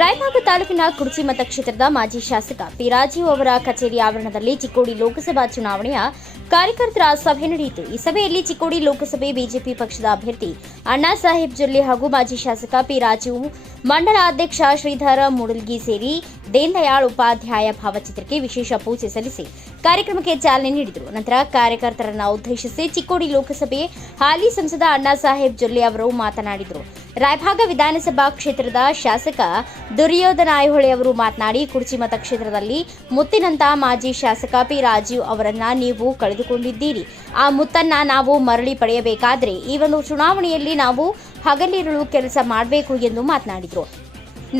ರಾಯಬಾಗ ತಾಲೂಕಿನ ಕುರ್ಚಿ ಮತಕ್ಷೇತ್ರದ ಮಾಜಿ ಶಾಸಕ ಪಿ ರಾಜೀವ್ ಅವರ ಕಚೇರಿ ಆವರಣದಲ್ಲಿ ಚಿಕ್ಕೋಡಿ ಲೋಕಸಭಾ ಚುನಾವಣೆಯ ಕಾರ್ಯಕರ್ತರ ಸಭೆ ನಡೆಯಿತು. ಈ ಸಭೆಯಲ್ಲಿ ಚಿಕ್ಕೋಡಿ ಲೋಕಸಭೆ ಬಿಜೆಪಿ ಪಕ್ಷದ ಅಭ್ಯರ್ಥಿ ಅಣ್ಣಾ ಸಾಹೇಬ್ ಜೊಲ್ಲೆ ಹಾಗೂ ಮಾಜಿ ಶಾಸಕ ಪಿ ರಾಜೀವ್ ಮಂಡಲ ಅಧ್ಯಕ್ಷ ಶ್ರೀಧರ ಮುಡಲ್ಗಿ ಸೇರಿ ದೀನದಯಾಳ್ ಉಪಾಧ್ಯಾಯ ಭಾವಚಿತ್ರಕ್ಕೆ ವಿಶೇಷ ಪೂಜೆ ಸಲ್ಲಿಸಿ ಕಾರ್ಯಕ್ರಮಕ್ಕೆ ಚಾಲನೆ ನೀಡಿದರು. ನಂತರ ಕಾರ್ಯಕರ್ತರನ್ನು ಉದ್ದೇಶಿಸಿ ಚಿಕ್ಕೋಡಿ ಲೋಕಸಭೆ ಹಾಲಿ ಸಂಸದ ಅಣ್ಣಾ ಸಾಹೇಬ್ ಜೊಲ್ಲೆ ಅವರು ಮಾತನಾಡಿದರು. ರಾಯಭಾಗ ವಿಧಾನಸಭಾ ಕ್ಷೇತ್ರದ ಶಾಸಕ ದುರ್ಯೋಧನ ಐಹೊಳೆ ಅವರು ಮಾತನಾಡಿ ಕುರ್ಚಿ ಮತಕ್ಷೇತ್ರದಲ್ಲಿ ಮುತ್ತಿನಂತ ಮಾಜಿ ಶಾಸಕ ಪಿ ರಾಜೀವ್ ಅವರನ್ನ ನೀವು ಕಳೆದುಕೊಂಡಿದ್ದೀರಿ. ಆ ಮುತ್ತನ್ನ ನಾವು ಮರಳಿ ಪಡೆಯಬೇಕಾದ್ರೆ ಈ ಚುನಾವಣೆಯಲ್ಲಿ ನಾವು ಹಗಲಿರುಳು ಕೆಲಸ ಮಾಡಬೇಕು ಎಂದು ಮಾತನಾಡಿದರು.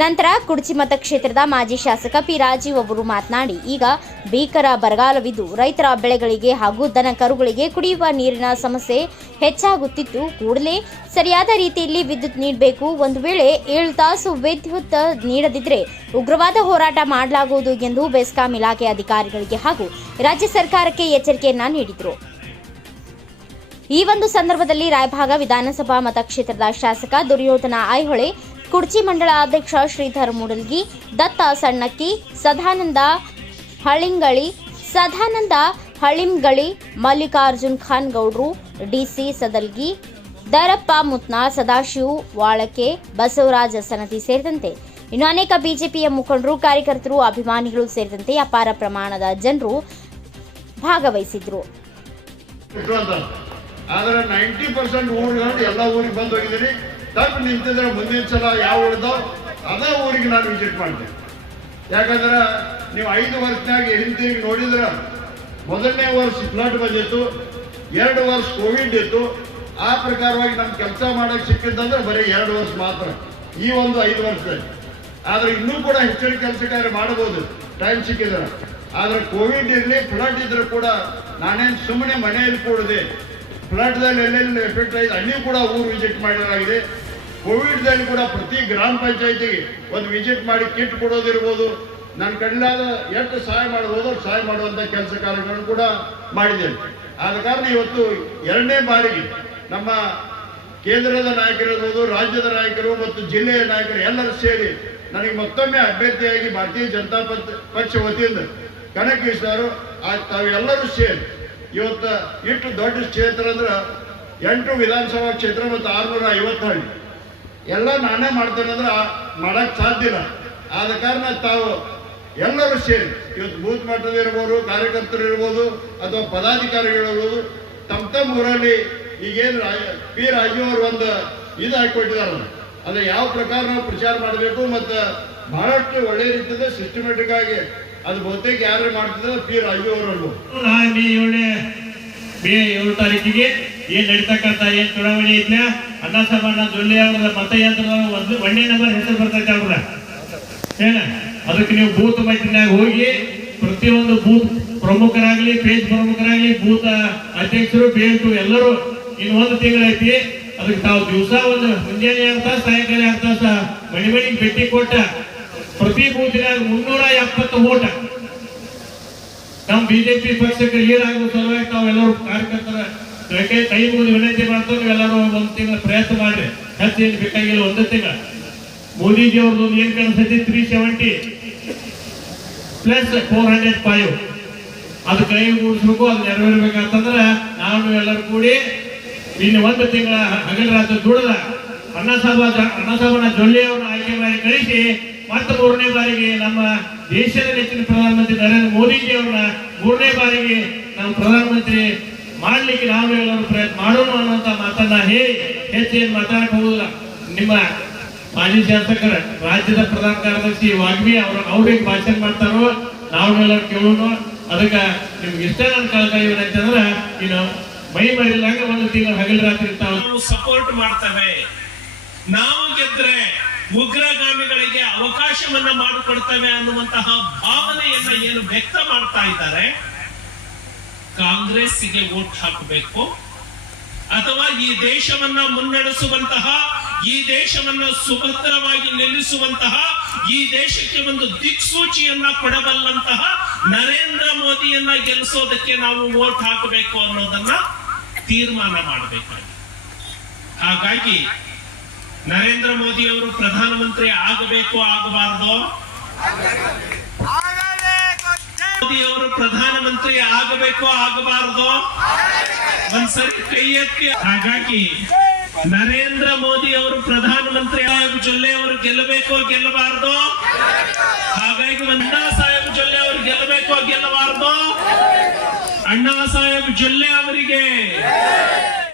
ನಂತರ ಕುಡ್ಚಿ ಮತಕ್ಷೇತ್ರದ ಮಾಜಿ ಶಾಸಕ ಪಿ ರಾಜೀವ್ ಅವರು ಮಾತನಾಡಿ, ಈಗ ಭೀಕರ ಬರಗಾಲವಿದ್ದು ರೈತರ ಬೆಳೆಗಳಿಗೆ ಹಾಗೂ ದನ ಕರುಗಳಿಗೆ ಕುಡಿಯುವ ನೀರಿನ ಸಮಸ್ಯೆ ಹೆಚ್ಚಾಗುತ್ತಿದ್ದು ಕೂಡಲೇ ಸರಿಯಾದ ರೀತಿಯಲ್ಲಿ ವಿದ್ಯುತ್ ನೀಡಬೇಕು. ಒಂದು ವೇಳೆ ಏಳು ತಾಸು ವಿದ್ಯುತ್ ನೀಡದಿದ್ದರೆ ಉಗ್ರವಾದ ಹೋರಾಟ ಮಾಡಲಾಗುವುದು ಎಂದು ಬೆಸ್ಕಾಂ ಇಲಾಖೆ ಅಧಿಕಾರಿಗಳಿಗೆ ಹಾಗೂ ರಾಜ್ಯ ಸರ್ಕಾರಕ್ಕೆ ಎಚ್ಚರಿಕೆಯನ್ನ ನೀಡಿದರು. ಈ ಒಂದು ಸಂದರ್ಭದಲ್ಲಿ ರಾಯಭಾಗ ವಿಧಾನಸಭಾ ಮತಕ್ಷೇತ್ರದ ಶಾಸಕ ದುರ್ಯೋಧನ ಐಹೊಳೆ ಕುಡ್ಚಿ ಮಂಡಳ ಅಧ್ಯಕ್ಷ ಶ್ರೀಧರ್ ಮೂಡಲ್ಗಿ, ದತ್ತ ಸಣ್ಣಕ್ಕಿ, ಸದಾನಂದ ಹಳಿಂಗಳಿ ಸದಾನಂದ ಹಳಿಂಗಳಿ, ಮಲ್ಲಿಕಾರ್ಜುನ್ ಖಾನ್ ಗೌಡ್ರು ಡಿಸಿ ಸದಲ್ಗಿ, ದರಪ್ಪ ಮುತ್ನ, ಸದಾಶಿವ್ ವಾಳಕೆ, ಬಸವರಾಜ ಸನತಿ ಸೇರಿದಂತೆ. ಇನ್ನು ಅನೇಕ ಬಿಜೆಪಿಯ ಮುಖಂಡರು, ಕಾರ್ಯಕರ್ತರು, ಅಭಿಮಾನಿಗಳು ಸೇರಿದಂತೆ ಅಪಾರ ಪ್ರಮಾಣದ ಜನರು ಭಾಗವಹಿಸಿದ್ರು. ಎಲ್ಲ ಊರಿಗೆ ತಪ್ಪು ನಿಂತಿದ್ರೆ ಮುಂದಿನ ಸಲ ಯಾವ ಉಳಿದಾವ್ ಅದೇ ಊರಿಗೆ ನಾನು ವಿಸಿಟ್ ಮಾಡಿದೆ. ಯಾಕಂದ್ರೆ ನೀವು ಐದು ವರ್ಷನಾಗ ಹಿಂತಿರುಗಿ ನೋಡಿದ್ರೆ ಮೊದಲನೇ ವರ್ಷ ಫ್ಲಡ್ ಬಂದಿತ್ತು, ಎರಡು ವರ್ಷ ಕೋವಿಡ್ ಇತ್ತು. ಆ ಪ್ರಕಾರವಾಗಿ ನಮ್ಗೆ ಕೆಲಸ ಮಾಡೋಕ್ಕೆ ಸಿಕ್ಕಿದ್ದಂದ್ರೆ ಬರೀ ಎರಡು ವರ್ಷ ಮಾತ್ರ. ಈ ಒಂದು ಐದು ವರ್ಷದಲ್ಲಿ. ಆದ್ರೆ ಇನ್ನೂ ಕೂಡ ಹೆಚ್ಚಿನ ಕೆಲಸ ಕಾರ್ಯ ಮಾಡಬಹುದು ಟೈಮ್ ಸಿಕ್ಕಿದ್ರೆ. ಆದ್ರೆ ಕೋವಿಡ್ ಇರಲಿ ಫ್ಲಡ್ ಇದ್ರೆ ಕೂಡ ನಾನೇನು ಸುಮ್ಮನೆ ಮನೆಯಲ್ಲಿ ಕೂಡದೆ. ಫ್ಲಡ್ದಲ್ಲಿ ಎಲ್ಲೆಲ್ಲಿ ಎಫೆಕ್ಟ್ ಆಗಿದೆ ಅಲ್ಲಿ ಕೂಡ ಊರು ವಿಸಿಟ್ ಮಾಡಲಾಗಿದೆ. ಕೋವಿಡ್ದಲ್ಲಿ ಕೂಡ ಪ್ರತಿ ಗ್ರಾಮ ಪಂಚಾಯತಿಗೆ ಒಂದು ವಿಸಿಟ್ ಮಾಡಿ ಕಿಟ್ ಕೊಡೋದಿರ್ಬೋದು. ನನ್ನ ಕಡಲಾದ ಎಷ್ಟು ಸಹಾಯ ಮಾಡ್ಬೋದು ಸಹಾಯ ಮಾಡುವಂಥ ಕೆಲಸ ಕಾರ್ಯಗಳನ್ನು ಕೂಡ ಮಾಡಿದ್ದೇನೆ. ಆದ ಕಾರಣ ಇವತ್ತು ಎರಡನೇ ಬಾರಿಗೆ ನಮ್ಮ ಕೇಂದ್ರದ ನಾಯಕರಿರ್ಬೋದು ರಾಜ್ಯದ ನಾಯಕರು ಮತ್ತು ಜಿಲ್ಲೆಯ ನಾಯಕರು ಎಲ್ಲರೂ ಸೇರಿ ನನಗೆ ಮತ್ತೊಮ್ಮೆ ಅಭ್ಯರ್ಥಿಯಾಗಿ ಭಾರತೀಯ ಜನತಾ ಪಕ್ಷ- ಪಕ್ಷ ವತಿಯಿಂದ ಕಣಕ್ಕಿಳಿಸಿದರು ಆ, ತಾವೆಲ್ಲರೂ ಸೇರಿ ಇವತ್ತು ಇಷ್ಟು ದೊಡ್ಡ ಕ್ಷೇತ್ರ ಅಂದ್ರೆ ಎಂಟು ವಿಧಾನಸಭಾ ಕ್ಷೇತ್ರ ಮತ್ತು ಆರುನೂರ ಐವತ್ತು ಹಳ್ಳಿ. ಎಲ್ಲ ನಾನೇ ಮಾಡ್ತೇನೆ ಅಂದ್ರೆ ಮಾಡಕ್ ಸಾಧ್ಯ ಇಲ್ಲ ಆದ ಕಾರಣ ತಾವು ಎಲ್ಲರೂ ಸೇರಿ ಇವತ್ತು ಬೂತ್ ಮಟ್ಟದ ಇರ್ಬೋದು, ಕಾರ್ಯಕರ್ತರು ಇರ್ಬೋದು, ಅಥವಾ ಪದಾಧಿಕಾರಿಗಳಿರ್ಬೋದು, ತಮ್ಮ ತಮ್ಮ ಊರಲ್ಲಿ ಈಗೇನು ಪಿ ರಾಜು ಅವರು ಒಂದು ಇದು ಹಾಕಿಕೊಟ್ಟಿದಾರಲ್ಲ ಅದು ಯಾವ ಪ್ರಕಾರ ನಾವು ಪ್ರಚಾರ ಮಾಡಬೇಕು ಮತ್ತು ಬಹಳಷ್ಟು ಒಳ್ಳೆ ರೀತಿಯಿಂದ ಸಿಸ್ಟಮೆಟಿಕ್ ಆಗಿ ಅದು ಬಹುತೇಕ ಯಾರು ಮಾಡ್ತಿದ್ದಾರೆ ಪಿ ರಾಜು ಅವರು ಏಳು ತಾರೀಕಿಗೆ ಏನ್ ನಡೀತಕ್ಕಂತ, ಏನ್ ಚುನಾವಣೆ ಇದ್ನ ಅಣ್ಣ ಸಾಬಣ್ಣ ಜೊಲ್ಲೆ ಅವರ ಮತಯಂತ್ರ ಒಂದು ಒಂದೇ ನಂಬರ್ ಹೆಸರು ಬರ್ತೈತೆ ಅವ್ರ ಏನ ಅದಕ್ಕೆ ನೀವು ಬೂತ್ ಮೈತ್ರಿನಾಗ ಹೋಗಿ ಪ್ರತಿಯೊಂದು ಬೂತ್ ಪ್ರಮುಖರಾಗ್ಲಿ, ಪೇಜ್ ಪ್ರಮುಖರಾಗ್ಲಿ, ಬೂತ್ ಅಧ್ಯಕ್ಷರು, ಬೇಂಟು ಎಲ್ಲರೂ ಇನ್ನು ಒಂದು ತಿಂಗಳೈತಿ. ಅದಕ್ಕೆ ತಾವು ದಿವಸ ಒಂದು ಮುಂಜಾನೆ ಅಂತ ಸಾಯಂಕಾಲ ಅಂತ ಮಣಿ ಮಣಿಗೆ ಭೇಟಿ ಕೊಟ್ಟ ಪ್ರತಿ ಬೂತ್ನಾಗ ಮುನ್ನೂರ ಎಪ್ಪತ್ತು ಓಟ ನಮ್ಮ ಬಿಜೆಪಿ ಪಕ್ಷಕ್ಕೆ ಆಗುವ ಸಲುವಾಗಿ ತಾವೆಲ್ಲರೂ ಕಾರ್ಯಕರ್ತರ ಕೈ ಕೈ ಮುಗಿದು ವಿನಂತಿ ಮಾಡ್ತಾರೆ ನೀವೆಲ್ಲರೂ ಒಂದು ತಿಂಗಳ ಪ್ರಯತ್ನ ಮಾಡ್ರಿ. ಏನು ಬೇಕಾಗಿಲ್ಲ ಒಂದು ತಿಂಗಳ. ಮೋದಿಜಿ ಅವ್ರದ್ದು ಏನ್ ಕಾಣಿಸ್ತೈತಿ? Three seventy plus four hundred five ಅದು ಕೈ ಮೂಡಿಸ್ಬೇಕು ಅದು ನೆರವೇರ್ಬೇಕಂತಂದ್ರೆ ನಾನು ಎಲ್ಲರೂ ಕೂಡಿ ಇನ್ನು ಒಂದು ತಿಂಗಳ ಹಗಲು ರಾತ್ರಿ ದುಡದ ಅಣ್ಣಸಾಬ ಅಣ್ಣಸಾಬನ ಜೊಲ್ಲೆಯವರನ್ನು ಆಯ್ಕೆ ಮಾಡಿ ಕಳಿಸಿ ಮತ್ತೆ ಮೂರನೇ ಬಾರಿಗೆ ನಮ್ಮ ದೇಶದ ನೆಚ್ಚಿನ ಪ್ರಧಾನಮಂತ್ರಿ ನರೇಂದ್ರ ಮೋದಿಜಿ ಅವ್ರನ್ನ ಮೂರನೇ ಬಾರಿಗೆ ನಮ್ಮ ಪ್ರಧಾನಮಂತ್ರಿ ಮಾಡ್ಲಿಕ್ಕೆ ನಾವು ಹೇಳೋ ಪ್ರಯತ್ನ ಮಾಡೋಣ ಅನ್ನುವಂತ ಮಾತನ್ನ ಹೇ ಹೆಚ್ಚೇನು ಮಾತಾಡಕ್ ನಿಮ್ಮ ಮಾಜಿ ಶಾಸಕರ ರಾಜ್ಯದ ಪ್ರಧಾನ ಕಾರ್ಯದರ್ಶಿ ವಾಗ್ಮಿ ಅವರು ಅವ್ರಿಗೆ ಭಾಷಣ ಮಾಡ್ತಾರೋ ನಾವು ಹೇಳೋರು ಕೇಳೋಣ ಅದಕ್ಕೆ ನಿಮ್ಗೆ ಇಷ್ಟ ನನ್ನ ಕಳ್ಕೊಳ್ಳಿ ಅಂತಂದ್ರೆ ಇನ್ನು ಮೈ ಮರಿಲಾಗ ಒಂದು ತಿಂಗಳು ಹಗಲು ರಾತ್ರಿ ತಾವು ನಾವು ಸಪೋರ್ಟ್ ಮಾಡ್ತವೆ. ನಾವು ಗೆದ್ರೆ ಉಗ್ರಗಾಮಿಗಳಿಗೆ ಅವಕಾಶವನ್ನ ಮಾಡಿಕೊಡ್ತವೆ ಅನ್ನುವಂತಹ ಭಾವನೆಯನ್ನ ಏನು ವ್ಯಕ್ತ ಮಾಡ್ತಾ ಇದ್ದಾರೆ. ಕಾಂಗ್ರೆಸ್ಸಿಗೆ ವೋಟ್ ಹಾಕಬೇಕು? ಅಥವಾ ಈ ದೇಶವನ್ನ ಮುನ್ನಡೆಸುವಂತಹ, ಈ ದೇಶವನ್ನ ಸುಭದ್ರವಾಗಿ ನಿಲ್ಲಿಸುವಂತಹ, ಈ ದೇಶಕ್ಕೆ ಒಂದು ದಿಕ್ಸೂಚಿಯನ್ನ ಕೊಡಬಲ್ಲಂತಹ ನರೇಂದ್ರ ಮೋದಿಯನ್ನ ಗೆಲ್ಲಿಸೋದಕ್ಕೆ ನಾವು ವೋಟ್ ಹಾಕಬೇಕು ಅನ್ನೋದನ್ನ ತೀರ್ಮಾನ ಮಾಡಬೇಕಾಗಿದೆ. ಹಾಗಾಗಿ ನರೇಂದ್ರ ಮೋದಿ ಅವರು ಪ್ರಧಾನಮಂತ್ರಿ ಆಗಬೇಕು, ಆಗಬಾರ್ದು? ಮೋದಿ ಅವರು ಪ್ರಧಾನಮಂತ್ರಿ ಆಗಬೇಕು, ಆಗಬಾರದು. ಒಂದ್ಸರಿ ಕೈ ಎತ್ತಿ. ಹಾಗಾಗಿ ನರೇಂದ್ರ ಮೋದಿ ಅವರು ಪ್ರಧಾನಮಂತ್ರಿ ಸಾಹೇಬ್ ಜೊಲ್ಲೆ ಅವರು ಗೆಲ್ಲಬೇಕು, ಗೆಲ್ಲಬಾರ್ದು. ಹಾಗಾಗಿ ಅಣ್ಣಾ ಸಾಹೇಬ್ ಜೊಲ್ಲೆ ಅವರು ಗೆಲ್ಲಬೇಕು, ಗೆಲ್ಲಬಾರ್ದು. ಅಣ್ಣಾ ಸಾಹೇಬ್ ಜೊಲ್ಲೆ ಅವರಿಗೆ